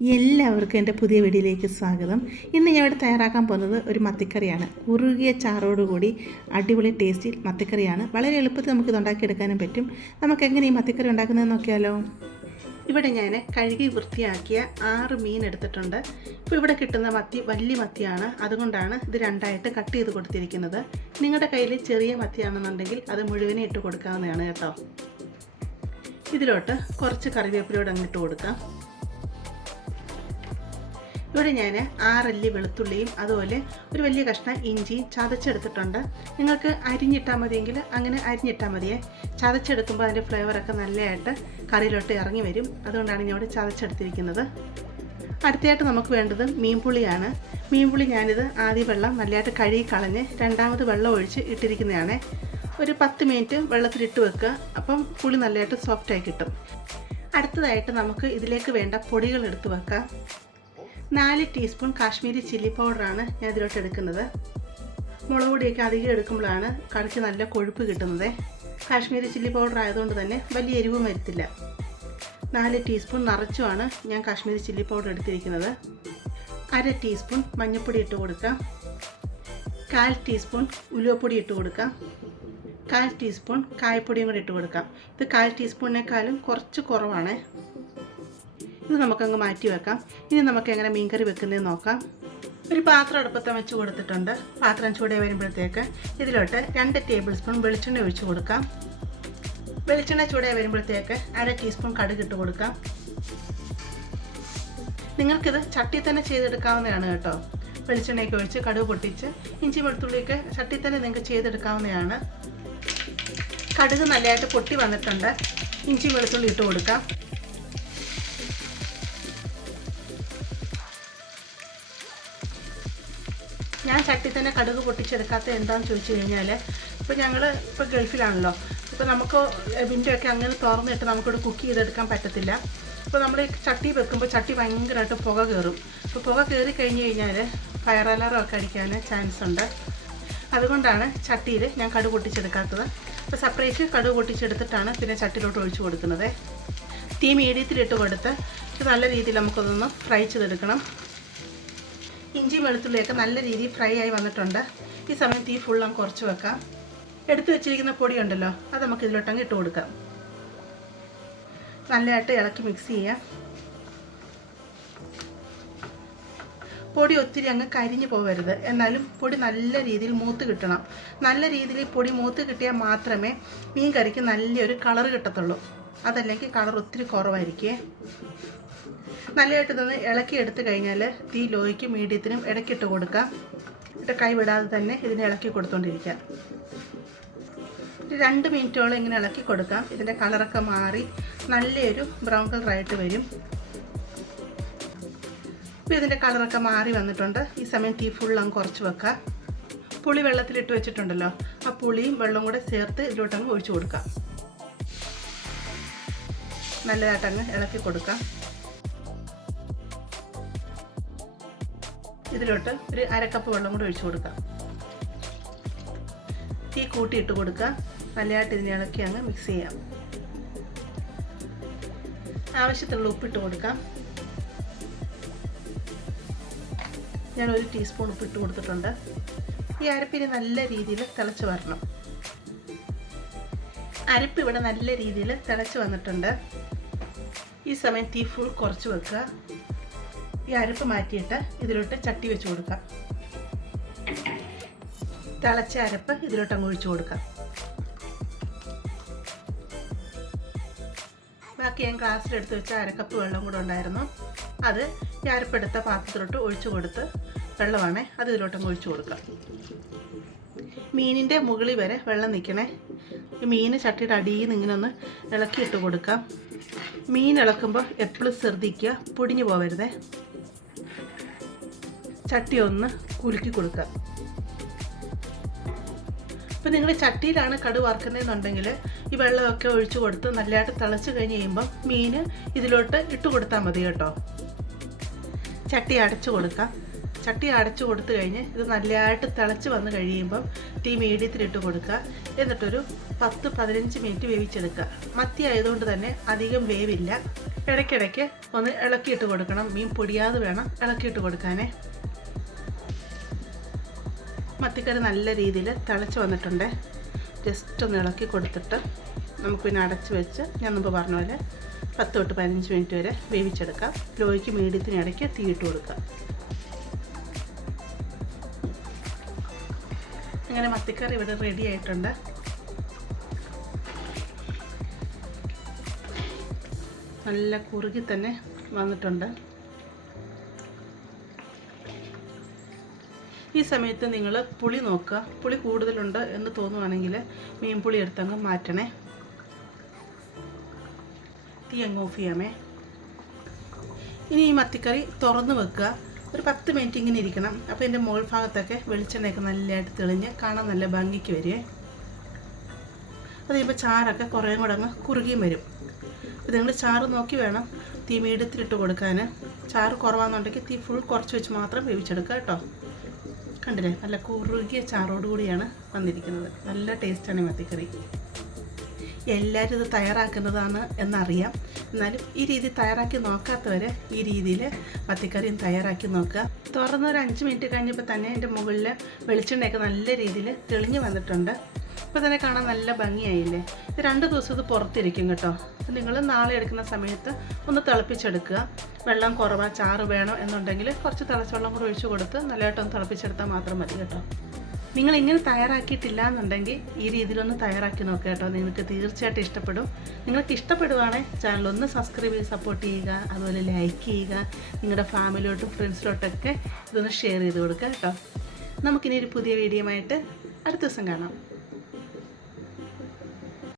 എല്ലാവർക്കും എന്റെ പുതിയ വീഡിയോയിലേക്ക് സ്വാഗതം. ഇന്ന് ഞാൻ ഇവിടെ തയ്യാറാക്കാൻ പോകുന്നത് ഒരു മത്തിക്കറിയാണ്. കുറുകിയ ചാറോടുകൂടി അടിപൊളി ടേസ്റ്റിൽ മത്തിക്കറിയാണ്. വളരെ എളുപ്പത്തിൽ നമുക്കിത് ഉണ്ടാക്കിയെടുക്കാനും പറ്റും. നമുക്ക് എങ്ങനെ ഈ മത്തിക്കറി ഉണ്ടാക്കുന്നതെന്ന് നോക്കിയാലോ? ഇവിടെ ഞാൻ കഴുകി വൃത്തിയാക്കിയ ആറ് മീൻ എടുത്തിട്ടുണ്ട്. ഇപ്പോൾ ഇവിടെ കിട്ടുന്ന മത്തി വലിയ മത്തിയാണ്. അതുകൊണ്ടാണ് ഇത് രണ്ടായിട്ട് കട്ട് ചെയ്ത് കൊടുത്തിരിക്കുന്നത്. നിങ്ങളുടെ കയ്യിൽ ചെറിയ മത്തിയാണെന്നുണ്ടെങ്കിൽ അത് മുഴുവനെ ഇട്ട് കൊടുക്കാവുന്നതാണ് കേട്ടോ. ഇതിലോട്ട് കുറച്ച് കറിവേപ്പിലയോട് അങ്ങിട്ട് കൊടുക്കാം. ഇവിടെ ഞാൻ ആറല്ലി വെളുത്തുള്ളിയും അതുപോലെ ഒരു വലിയ കഷ്ണം ഇഞ്ചിയും ചതച്ചെടുത്തിട്ടുണ്ട്. നിങ്ങൾക്ക് അരിഞ്ഞിട്ടാൽ മതിയെങ്കിൽ അങ്ങനെ അരിഞ്ഞിട്ടാൽ മതിയേ. ചതച്ചെടുക്കുമ്പോൾ അതിന്റെ ഫ്ലേവറൊക്കെ നല്ലതായിട്ട് കറിയിലോട്ട് ഇറങ്ങി വരും. അതുകൊണ്ടാണ് ഞാൻ ഇവിടെ ചതച്ചെടുത്തിരിക്കുന്നത്. അടുത്തതായിട്ട് നമുക്ക് വേണ്ടത് മീൻപുളിയാണ്. മീൻപുളി ഞാനിത് ആദ്യം വെള്ളം നല്ലതായിട്ട് കഴുകി കളഞ്ഞ് രണ്ടാമത് വെള്ളം ഒഴിച്ച് ഇട്ടിരിക്കുന്നതാണ്. ഒരു പത്ത് മിനിറ്റ് വെള്ളത്തിലിട്ട് വെക്കുക. അപ്പം പുളി നല്ലതായിട്ട് സോഫ്റ്റായി കിട്ടും. അടുത്തതായിട്ട് നമുക്ക് ഇതിലേക്ക് വേണ്ട പൊടികൾ എടുത്ത് വെക്കാം. നാല് ടീസ്പൂൺ കാശ്മീരി ചില്ലി പൗഡറാണ് ഞാൻ ഇതിലോട്ട് എടുക്കുന്നത്. മുളക് പൊടിയൊക്കെ അധികം എടുക്കുമ്പോഴാണ് കറിക്ക് നല്ല കൊഴുപ്പ് കിട്ടുന്നത്. കാശ്മീരി ചില്ലി പൗഡർ ആയതുകൊണ്ട് തന്നെ വലിയ എരിവും വരുത്തില്ല. നാല് ടീസ്പൂൺ നിറച്ചുമാണ് ഞാൻ കാശ്മീരി ചില്ലി പൗഡർ എടുത്തിരിക്കുന്നത്. അര ടീസ്പൂൺ മഞ്ഞൾപ്പൊടി ഇട്ട് കൊടുക്കാം. കാൽ ടീസ്പൂൺ ഉലുവപ്പൊടി ഇട്ട് കൊടുക്കാം. കാൽ ടീസ്പൂൺ കായപ്പൊടിയും കൂടി ഇട്ട് കൊടുക്കാം. ഇത് കാൽ ടീസ്പൂണിനേക്കാളും കുറച്ച് കുറവാണ്. ഇത് നമുക്കങ്ങ് മാറ്റി വെക്കാം. ഇനി നമുക്ക് എങ്ങനെ മീൻകറി വെക്കുന്നതെന്ന് നോക്കാം. ഒരു പാത്രം അടുപ്പത്ത് വെച്ച് കൊടുത്തിട്ടുണ്ട്. പാത്രം ചൂടേ വരുമ്പോഴത്തേക്ക് ഇതിലോട്ട് രണ്ട് ടേബിൾ സ്പൂൺ വെളിച്ചെണ്ണ ഒഴിച്ചു കൊടുക്കാം. വെളിച്ചെണ്ണ ചൂടേ വരുമ്പോഴത്തേക്ക് അര ടീസ്പൂൺ കടുക് ഇട്ട് കൊടുക്കാം. നിങ്ങൾക്കിത് ചട്ടി തന്നെ ചെയ്തെടുക്കാവുന്നതാണ് കേട്ടോ. വെളിച്ചെണ്ണയൊക്കെ ഒഴിച്ച് കടുക് പൊട്ടിച്ച് ഇഞ്ചി വെളുത്തുള്ളിയൊക്കെ ചട്ടി തന്നെ നിങ്ങൾക്ക് ചെയ്തെടുക്കാവുന്നതാണ്. കടുക് നല്ലതായിട്ട് പൊട്ടി വന്നിട്ടുണ്ട്. ഇഞ്ചി വെളുത്തുള്ളി ഇട്ട് കൊടുക്കാം. ഞാൻ ചട്ടി തന്നെ കടുക് പൊട്ടിച്ചെടുക്കാത്ത എന്താണെന്ന് ചോദിച്ചു കഴിഞ്ഞാൽ ഇപ്പോൾ ഞങ്ങൾ ഇപ്പോൾ ഗൾഫിലാണല്ലോ. ഇപ്പോൾ നമുക്ക് വിൻഡോ ഒക്കെ അങ്ങനെ തുറന്നിട്ട് നമുക്കിവിടെ കുക്ക് ചെയ്തെടുക്കാൻ പറ്റത്തില്ല. അപ്പോൾ നമ്മൾ ചട്ടി വെക്കുമ്പോൾ ചട്ടി ഭയങ്കരമായിട്ട് പുക കയറും. അപ്പോൾ പുക കയറി കഴിഞ്ഞ് കഴിഞ്ഞാൽ ഫയർ അലാറം ഒക്കെ അടിക്കാൻ ചാൻസ് ഉണ്ട്. അതുകൊണ്ടാണ് ചട്ടിയിൽ ഞാൻ കടുക് പൊട്ടിച്ചെടുക്കാത്തത്. അപ്പോൾ സെപ്പറേറ്റ് കടുക് പൊട്ടിച്ചെടുത്തിട്ടാണ് പിന്നെ ചട്ടിയിലോട്ട് ഒഴിച്ചു കൊടുക്കുന്നത്. തീ മീഡിയത്തിലിട്ട് കൊടുത്ത് നല്ല രീതിയിൽ നമുക്കതൊന്ന് ഫ്രൈ ചെയ്തെടുക്കണം. ഇഞ്ചി വെളുത്തുള്ളിയൊക്കെ നല്ല രീതിയിൽ ഫ്രൈ ആയി വന്നിട്ടുണ്ട്. ഈ സമയം തീ ഫുൾ അങ്ങ് കുറച്ച് വെക്കാം. എടുത്തു വെച്ചിരിക്കുന്ന പൊടി ഉണ്ടല്ലോ അത് നമുക്ക് ഇതിലോട്ടങ്ങ് ഇട്ട് കൊടുക്കാം. നല്ലതായിട്ട് ഇളക്കി മിക്സ് ചെയ്യാം. പൊടി ഒത്തിരി അങ്ങ് കരിഞ്ഞു പോകരുത് എന്നാലും പൊടി നല്ല രീതിയിൽ മൂത്ത് കിട്ടണം. നല്ല രീതിയിൽ പൊടി മൂത്ത് കിട്ടിയാൽ മാത്രമേ മീൻ കറിക്ക് നല്ലൊരു കളർ കിട്ടത്തുള്ളൂ. അതല്ലെങ്കിൽ കളർ ഒത്തിരി കുറവായിരിക്കേ. നല്ലതായിട്ട് നിന്ന് ഇളക്കി എടുത്തു കഴിഞ്ഞാൽ തീ ലോയ്ക്ക് മീഡിയത്തിനും ഇടയ്ക്കിട്ട് കൊടുക്കാം. എന്നിട്ട് കൈ വിടാതെ തന്നെ ഇതിനെ ഇളക്കി കൊടുത്തോണ്ടിരിക്കാം. രണ്ട് മിനിറ്റോളം ഇങ്ങനെ ഇളക്കി കൊടുക്കാം. ഇതിന്റെ കളറൊക്കെ മാറി നല്ലൊരു ബ്രൗൺ കളറായിട്ട് വരും. ഇപ്പോൾ ഇതിന്റെ കളറൊക്കെ മാറി വന്നിട്ടുണ്ട്. ഈ സമയം തീ ഫുൾ അങ്ങ് കുറച്ച് വെക്കാം. പുളി വെള്ളത്തിലിട്ട് വെച്ചിട്ടുണ്ടല്ലോ. ആ പുളിയും വെള്ളവും കൂടെ ചേർത്ത് ഇതിലോട്ടങ്ങ് ഒഴിച്ചു കൊടുക്കാം. നല്ലതായിട്ടങ്ങ് ഇളക്കി കൊടുക്കാം. ഇതിലോട്ട് ഒരു അരക്കപ്പ് വെള്ളം കൂടി ഒഴിച്ചു കൊടുക്കാം. തീ കൂട്ടിയിട്ട് കൊടുക്കുക. നല്ലതായിട്ട് ഇതിനെ ഇളക്കി അങ്ങ് മിക്സ് ചെയ്യാം. ആവശ്യത്തിനുള്ള ഉപ്പിട്ട് കൊടുക്കാം. ഞാൻ ഒരു ടീസ്പൂൺ ഉപ്പിട്ട് കൊടുത്തിട്ടുണ്ട്. ഈ അരപ്പിന് നല്ല രീതിയിൽ തിളച്ച് വരണം. അരപ്പ് ഇവിടെ നല്ല രീതിയിൽ തിളച്ച് വന്നിട്ടുണ്ട്. ഈ സമയം തീ ഫുൾ കുറച്ച് വെക്കുക. ഈ അരപ്പ് മാറ്റിയിട്ട് ഇതിലോട്ട് ചട്ടി വെച്ച് കൊടുക്കാം. തിളച്ച അരപ്പ് ഇതിലോട്ട് അങ്ങ് ഒഴിച്ചു കൊടുക്കാം. ബാക്കി ഞാൻ ഗ്ലാസ്സിലെടുത്ത് വെച്ച അരക്കപ്പ് വെള്ളം കൂടെ ഉണ്ടായിരുന്നു. അത് ഈ അരപ്പെടുത്ത പാത്രത്തിലോട്ട് ഒഴിച്ചു കൊടുത്ത് വെള്ളമാണ് അത് ഇതിലോട്ട് അങ്ങ് ഒഴിച്ചു കൊടുക്കാം. മീനിന്റെ മുകളിൽ വരെ വെള്ളം നിൽക്കണേ. മീൻ ചട്ടിയുടെ അടിയിൽ നിന്ന് ഇങ്ങനെ ഒന്ന് ഇളക്കിയിട്ട് കൊടുക്കാം. മീൻ ഇളക്കുമ്പോൾ എപ്പോഴും ശ്രദ്ധിക്കുക പൊടിഞ്ഞു പോവരുതേ. ചട്ടി ഒന്ന് കുലുക്കി കൊടുക്കുക. ഇപ്പം നിങ്ങൾ ചട്ടിയിലാണ് കടു വറുക്കുന്നതെന്നുണ്ടെങ്കിൽ ഈ വെള്ളമൊക്കെ ഒഴിച്ചു കൊടുത്ത് നല്ലതായിട്ട് തിളച്ച് കഴിഞ്ഞ് കഴിയുമ്പം മീൻ ഇതിലോട്ട് ഇട്ട് കൊടുത്താൽ മതി കേട്ടോ. ചട്ടി അടച്ചു കൊടുക്കാം ചട്ടി അടച്ചു കൊടുത്തു കഴിഞ്ഞ് ഇത് നല്ലതായിട്ട് തിളച്ച് വന്ന് കഴിയുമ്പം തീ മീഡിയത്തിലിട്ട് കൊടുക്കുക. എന്നിട്ടൊരു പത്ത് പതിനഞ്ച് മിനിറ്റ് വേവിച്ചെടുക്കുക. മത്തി ആയതുകൊണ്ട് തന്നെ അധികം വേവില്ല. ഇടയ്ക്കിടയ്ക്ക് ഒന്ന് ഇളക്കിയിട്ട് കൊടുക്കണം. മീൻ പൊടിയാതെ വേണം ഇളക്കിയിട്ട് കൊടുക്കാനേ. മത്തിക്കറി നല്ല രീതിയിൽ തിളച്ച് വന്നിട്ടുണ്ട്. ജസ്റ്റ് ഒന്ന് ഇളക്കി കൊടുത്തിട്ട് നമുക്ക് പിന്നെ അടച്ച് വെച്ച് ഞാൻ മുമ്പ് പറഞ്ഞ പോലെ പത്ത് തൊട്ട് പതിനഞ്ച് മിനിറ്റ് വരെ വേവിച്ചെടുക്കാം. ലോയ്ക്ക് മീഡിയത്തിന് ഇടയ്ക്ക് തീയിട്ട് കൊടുക്കാം അങ്ങനെ മത്തിക്കറി ഇവിടെ റെഡി ആയിട്ടുണ്ട്. നല്ല കുറുകി തന്നെ വന്നിട്ടുണ്ട്. ഈ സമയത്ത് നിങ്ങൾ പുളി നോക്കുക. പുളി കൂടുതലുണ്ട് എന്ന് തോന്നുവാണെങ്കിൽ മീൻ പുളി എടുത്തങ്ങ് മാറ്റണേ. തീ അങ്ങ് ഓഫ് ചെയ്യാമേ. ഇനി ഈ മത്തിക്കറി തുറന്ന് വെക്കുക. ഒരു പത്ത് മിനിറ്റ് ഇങ്ങനെ ഇരിക്കണം. അപ്പോൾ എന്റെ മുകൾ ഭാഗത്തൊക്കെ വെളിച്ചെണ്ണയൊക്കെ നല്ലതായിട്ട് തെളിഞ്ഞ് കാണാൻ നല്ല ഭംഗിക്ക് വരുമേ അത് കഴിയുമ്പോൾ ചാറൊക്കെ കുറേ കൂടെ അങ്ങ് കുറുകിയും വരും. അപ്പോൾ നിങ്ങൾ ചാറ് നോക്കി വേണം തീ മീഡിയത്തിലിട്ട് കൊടുക്കാൻ ചാറ് കുറവാണെന്നുണ്ടെങ്കിൽ തീ ഫുൾ കുറച്ച് വെച്ച് മാത്രം വേവിച്ചെടുക്കുക കേട്ടോ. കണ്ടില്ലേ? നല്ല കുറുകിയ ചാറോട് കൂടിയാണ് വന്നിരിക്കുന്നത്. നല്ല ടേസ്റ്റാണ് ഈ മത്തിക്കറി. എല്ലാവരും ഇത് തയ്യാറാക്കുന്നതാണ് എന്നറിയാം. എന്നാലും ഈ രീതി തയ്യാറാക്കി നോക്കാത്തവർ ഈ രീതിയിൽ മത്തിക്കറിയും തയ്യാറാക്കി നോക്കുക. തുറന്ന് ഒരു അഞ്ച് മിനിറ്റ് കഴിഞ്ഞപ്പോൾ തന്നെ എന്റെ മുകളിൽ വെളിച്ചെണ്ണയൊക്കെ നല്ല രീതിയിൽ തെളിഞ്ഞു വന്നിട്ടുണ്ട്. ഇപ്പോൾ തന്നെ കാണാൻ നല്ല ഭംഗിയായില്ലേ? ഇത് രണ്ട് ദിവസം ഇത് പുറത്തിരിക്കും കേട്ടോ. നിങ്ങൾ നാളെ എടുക്കുന്ന സമയത്ത് ഒന്ന് തിളപ്പിച്ചെടുക്കുക. വെള്ളം കുറവാ ചാറ് വേണോ എന്നുണ്ടെങ്കിൽ കുറച്ച് തിളച്ചവെള്ളം കൂടെ ഒഴിച്ചു കൊടുത്ത് നല്ലതായിട്ടൊന്ന് തിളപ്പിച്ചെടുത്താൽ മാത്രം മതി കേട്ടോ. നിങ്ങൾ ഇങ്ങനെ തയ്യാറാക്കിയിട്ടില്ല എന്നുണ്ടെങ്കിൽ ഈ രീതിയിലൊന്ന് തയ്യാറാക്കി നോക്കുക കേട്ടോ. നിങ്ങൾക്ക് തീർച്ചയായിട്ടും ഇഷ്ടപ്പെടും. നിങ്ങൾക്ക് ഇഷ്ടപ്പെടുവാണെങ്കിൽ ഒന്ന് സബ്സ്ക്രൈബ് ചെയ്ത് സപ്പോർട്ട് ചെയ്യുക അതുപോലെ ലൈക്ക് ചെയ്യുക. നിങ്ങളുടെ ഫാമിലിയോട്ടും ഫ്രണ്ട്സിലോട്ടൊക്കെ ഇതൊന്ന് ഷെയർ ചെയ്ത് കൊടുക്കുക കേട്ടോ. നമുക്കിനി ഒരു പുതിയ വീഡിയോ ആയിട്ട് അടുത്ത ദിവസം കാണാം.